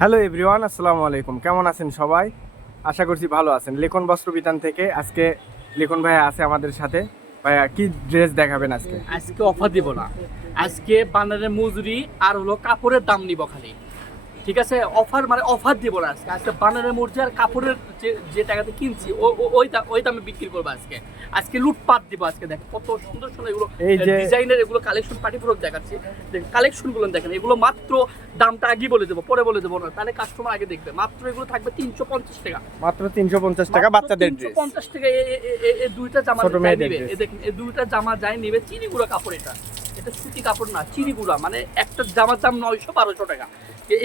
Hello everyone, আসসালামু আলাইকুম। কেমন আছেন সবাই? আশা করছি ভালো আছেন। লিখন বস্ত্র বিতান থেকে আজকে লিখন ভাইয়া আছে আমাদের সাথে। ভাইয়া কি ড্রেস দেখাবেন আজকে? আজকে অফার দিব না, আজকে বানারের মজুরি আর হলো কাপড়ের দাম নিব খালি। ঠিক আছে, অফার মানে অফার দিব না আজকে। আজকে বানারের মজুরি আর কাপড়ের যে টাকাতে কিনছি ওই দামে বিক্রি করবো আজকে। আজকে লুটপাট দিব আজকে। দেখেন কত সুন্দর সুন্দর এগুলো এই যে ডিজাইনের এগুলো কালেকশন পার্টি ফ্রক দেখাচ্ছি। দেখেন কালেকশনগুলো দেখেন, এগুলো মাত্র দামটা আগে বলে দেবো, পরে বলে দেবো না, তাহলে কাস্টমার আগে দেখবে। মাত্র এগুলো থাকবে 350 টাকা, মাত্র 350 টাকা বাচ্চাদের ড্রেস। 350 টাকা এই দুইটা জামা ছোট যাই মেয়েদের নিবে। dress। এই দেখেন এই দুইটা জামা যাই নিবে চিনিগুড়া কাপড়। এটা সুতি কাপড় না, চিনিগুড়া। মানে একটা জামার দাম 900-1200 টাকা।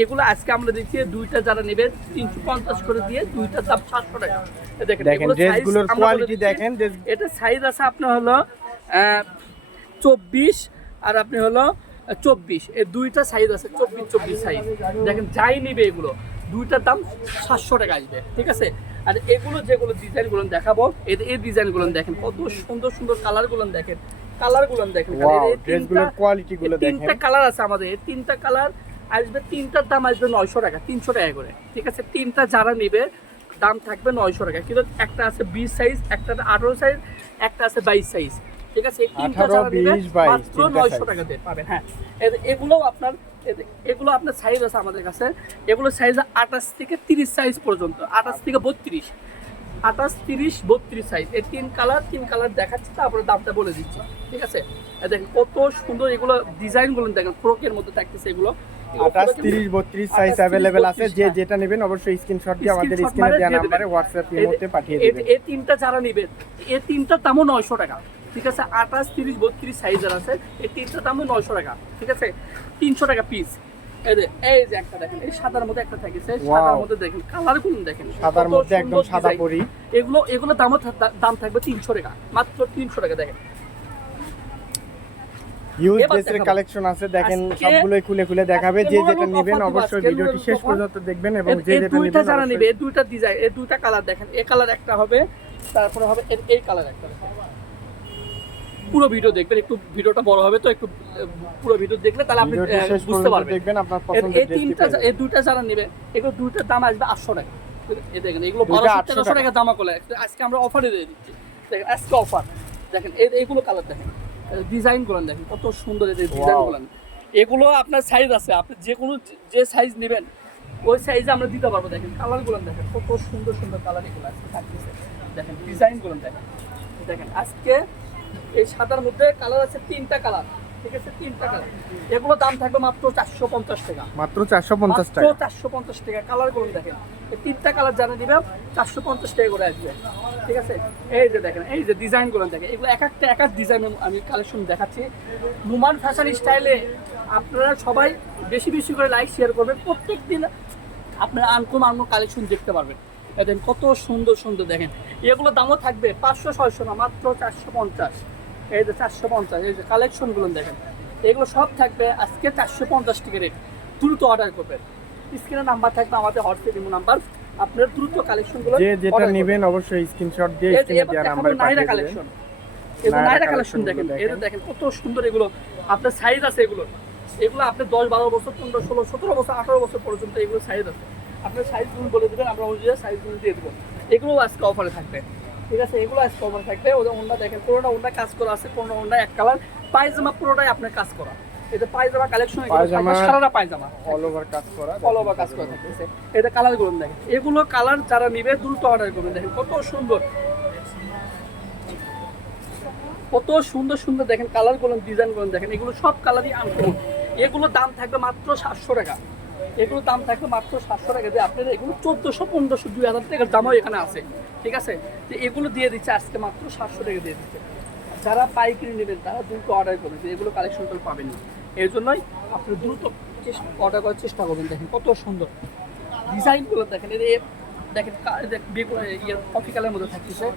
এগুলো আজকে আমরা দিচ্ছি দুইটা যারা নেবে 350 করে দিয়ে, দুইটার দাম 700 টাকা। দেখেন এগুলো ড্রেসগুলোর সাইজ কোয়ালিটি দেখেন। এটা সাইজ আছে আপনার হলো 24 আর আপনি হলো 24। এই দুইটা সাইজ আছে, 24 সাইজ। দেখেন যাই নিবে এগুলো দুইটার দাম 700 টাকা আসবে। ঠিক আছে, আর এগুলো যেগুলো ডিজাইনগুলো দেখাবো, এই ডিজাইনগুলো দেখেন কত সুন্দর সুন্দর কালারগুলো দেখেন। কালারগুলো দেখেন, ড্রেসগুলোর কোয়ালিটিগুলো দেখেন। তিনটা কালার আছে আমাদের। এই তিনটা কালার আসবে, তিনটার দাম আসবে 900 টাকা, 300 টাকা করে। ঠিক আছে, তিনটা যারা নিবে দাম থাকবে 900 টাকা। কিন্তু একটা আছে 20 সাইজ, একটা 18 সাইজ, একটা আছে 22 সাইজ। ঠিক আছে, এই তিনটা যারা নিবে মাত্র 900 টাকা দিয়ে পাবেন। হ্যাঁ, এগুলো আপনার সাইজ আছে আমাদের কাছে। এগুলো সাইজ 28 থেকে 30 সাইজ পর্যন্ত, 28 থেকে 32, 28, 30, 32 সাইজ। এই তিন কালার দেখাচ্ছি, তারপরে দামটা বলে দিচ্ছি। ঠিক আছে, দেখেন কত সুন্দর এগুলো ডিজাইনগুলো দেখেন, ফ্রকের মধ্যে থাকতেছে এগুলো। 28, 30, 32 সাইজ अवेलेबल আছে। যে যেটা নেবেন অবশ্যই স্ক্রিনশট দিয়ে আমাদের স্ক্রিনে দেওয়া নম্বরে WhatsApp ইমোতে পাঠিয়ে দিবেন। এই তিনটা যারা নেবেন, এই তিনটার দামও 900 টাকা। ঠিক আছে, 28, 30, 32 সাইজের আছে। এই তিনটার দামও 900 টাকা। ঠিক আছে, 300 টাকা পিস। এই যে একটা দেখেন, এই সাদার মধ্যে একটা থাকছে, সাদার মধ্যে দেখেন কালারগুলো দেখেন, সাদার মধ্যে একদম সাদা পরি। এগুলো দাম থাকবে 300 টাকা, মাত্র 300 টাকা। দেখেন হিউজ ড্রেসের কালেকশন আছে, দেখেন সবগুলোই খুলে খুলে দেখাবে। যে যেটা নেবেন অবশ্যই ভিডিওটি শেষ পর্যন্ত দেখবেন এবং যে যেটা দুইটা নেবেন যারা নেবে, এই দুইটা ডিজাইন, এই দুইটা কালার দেখেন। এই কালার একটা হবে, তারপরে হবে এই কালার একটা। পুরো ভিডিও দেখবেন, একটু ভিডিওটা বড় হবে তো, একটু পুরো ভিডিও দেখলে তাহলে আপনি বুঝতে পারবেন। দেখবেন আপনার পছন্দের এই তিনটা, এই দুইটা যারা নেবে, এগুলো দুইটার দাম আসবে 800 টাকা। এই দেখেন এগুলো 1200-1300 টাকা জামা করলে আজকে আমরা অফারে দিয়ে দিচ্ছি। দেখেন আজকে অফার। দেখেন এইগুলো কালার দেখেন, ডিজাইনগুলো দেখেন কত সুন্দর। এই ডিজাইনগুলো এগুলো আপনার সাইজ আছে, আপনি যে সাইজ নেবেন ওই সাইজে আমরা দিতে পারবো। দেখেন কালারগুলো দেখেন কত সুন্দর সুন্দর কালার এগুলো আজকে থাকতেছে। দেখেন ডিজাইনগুলো দেখেন। দেখেন আজকে এই সাদার মধ্যে কালার আছে তিনটা কালার। ঠিক আছে, তিনটা কালার। এগুলো দাম থাকবে মাত্র 450 টাকা, মাত্র 450 টাকা। 450 টাকা। কালারগুলো দেখেন, এই তিনটা কালার যারা নিবে 450 টাকা করে আসবে। ঠিক আছে, এই যে দেখেন, এই যে ডিজাইনগুলো দেখেন, এগুলো এক একটা ডিজাইন আমি কালেকশন দেখাচ্ছি। রোমান ফ্যাশন স্টাইলে আপনারা সবাই বেশি বেশি করে লাইক শেয়ার করবেন। প্রত্যেক দিন আপনারা আনকমন কালেকশন দেখতে পারবেন। দেখেন কত সুন্দর সুন্দর। দেখেন এগুলো দামও থাকবে 500-600 না, মাত্র 450। এই যে 450, এই যে কালেকশনগুলো দেখেন, এগুলো সব থাকবে আজকে 450 টাকা রেট। দ্রুত অর্ডার করবেন, স্ক্রিনে নাম্বার থাকবে আমাদের হোয়াটসঅ্যাপ ইমো নাম্বার। আপনার দ্রুত কালেকশনগুলো যে যেটা নেবেন অবশ্যই স্ক্রিনশট দিয়ে স্ক্রিনে দেওয়া নম্বরে পাঠিয়ে দিবেন। কালেকশন, এগুলো নাইরা কালেকশন দেখেন। এটা দেখেন কত সুন্দর এগুলো। আপনার সাইজ আছে এগুলো আপনি 10-12 বছর, 15-16, 17 বছর, 18 বছর পর্যন্ত এগুলো সাইজ আছে। আপনার সাইজগুলো বলে দেবেন, আমরা অনুযায়ী সাইজগুলো দিয়ে দেবো। এগুলো আজকে অফারে থাকবে। ঠিক আছে, এগুলো আজকে অফারে থাকবে। ওদের ওন্না দেখেন, পুরোটা ওন্না কাজ করা আছে, পুরোটা ওন্না এক কালার। পায়জামা পুরোটাই আপনার কাজ করা। এটা পায়জামা কালেকশন, সারাটা পায়জামা অল ওভার কাজ করা, অল ওভার কাজ করা থাকতেছে। এটা কালারগুলো দেখেন, এগুলো কালার যারা নিবে দ্রুত অর্ডার করবেন। দেখেন কত সুন্দর, কত সুন্দর সুন্দর দেখেন কালারগুলো, ডিজাইনগুলো দেখেন। এগুলো সব কালারই আনকমন। এগুলো দাম থাকবে মাত্র 700 টাকা। এগুলো দাম থাকবে মাত্র 700 টাকা দিয়ে আপনাদের এগুলো 1400, 1500, 2000 টাকার দামও এখানে আছে। ঠিক আছে, তো এগুলো দিয়ে দিচ্ছে আজকে মাত্র 700 টাকা দিয়ে দিচ্ছে। যারা পাইকারি নেবেন তারা দ্রুত অর্ডার করবেন, যে এগুলো কালেকশনটা পাবেন না। এর জন্যই আপনি দ্রুত অর্ডার করার চেষ্টা করবেন। দেখেন কত সুন্দর ডিজাইনগুলো দেখেন। দেখেন কফি কালার মধ্যে থাকতেছে,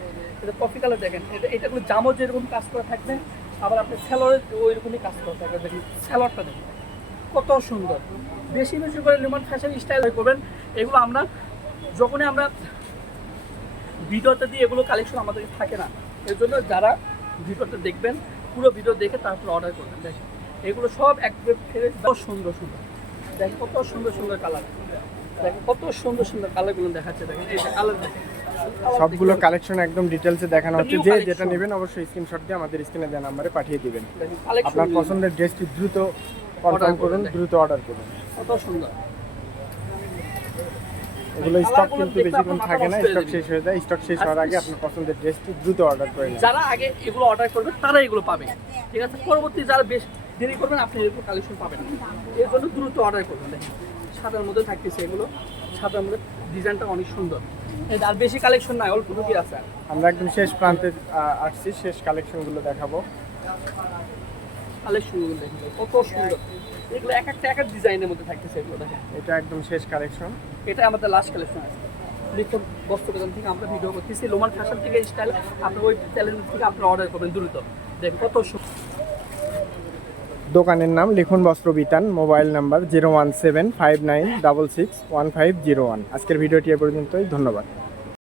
এটা কফি কালার দেখেন। এটাগুলো জামও যেরকম কাজ করে থাকবে, আবার আপনি স্যালোয়ারের ওই রকমই কাজ করে থাকবে। দেখেন স্যালোয়ারটা দেখেন কত সুন্দর। বেশি বেশি করে রোমান ফ্যাশন স্টাইল করবেন। এগুলো আমরা যখনই আমরা ভিডিওতে দিই, এগুলো কালেকশন আমাদের থাকে না। এর জন্য যারা ভিডিওটা দেখবেন, পুরো ভিডিও দেখে তারপর অর্ডার করবেন। দেখেন এগুলো সব একদম সুন্দর সুন্দর। দেখেন কত সুন্দর সুন্দর কালার। দেখেন কত সুন্দর সুন্দর কালারগুলো দেখাচ্ছে, দেখেন এই যে কালার দেখেন সবগুলো কালেকশন একদম ডিটেলসে দেখানো হচ্ছে। New যে collection। যেটা নেবেন অবশ্যই স্ক্রিনশট দিয়ে আমাদের স্ক্রিনে দেওয়া নাম্বারে পাঠিয়ে দিবেন। দেখেন কালেকশন আপনার পছন্দের ড্রেসটি দ্রুত কনফার্ম করুন, করবেন। দ্রুত অর্ডার করুন। কত সুন্দর। এগুলো স্টক কালারগুলো কিন্তু দেখলে বেশিক্ষণ আপনার থাকে না, মাথা নষ্ট হয়ে স্টক যাবে। শেষ হয়ে যায়। স্টক শেষ হওয়ার আগে আপনার পছন্দের ড্রেসটি দ্রুত অর্ডার করে নিন। যারা আগে এগুলো অর্ডার করবে তারা এগুলো পাবে, ঠিক আছে? পরবর্তী যারা বেশ দেরি করবেন আপনি এগুলো কালেকশন পাবেন না। এর জন্য দ্রুত অর্ডার করবেন। দেখেন সাদার মধ্যে থাকতেছে এগুলো, সাদার মধ্যে ডিজাইনটা অনেক সুন্দর। এই আর বেশি কালেকশন নাই, অল্প কি আছে। আমরা একদম শেষ প্রান্তে আসছি, শেষ কালেকশনগুলো দেখাবো। কালেকশনগুলো দেখেন কত সুন্দর, এগুলো এক একটা ডিজাইনের মধ্যে থাকতেছে এগুলো দেখেন। এটা একদম শেষ কালেকশন। এটা আমাদের লাস্ট কালেকশন আছে। লিখুন বস্ত্র দোকান থেকে আমরা ভিডিও করতেছি, লোমান ফ্যাশন থেকে স্টাইল আপনার ওই চ্যানেল থেকে আপনারা অর্ডার করবেন দ্রুত। দেখেন কত সুন্দর। দোকানের নাম লিখুন বস্ত্র বিতান, মোবাইল নাম্বার 01759661501। আজকের ভিডিওটি এ পর্যন্তই, ধন্যবাদ।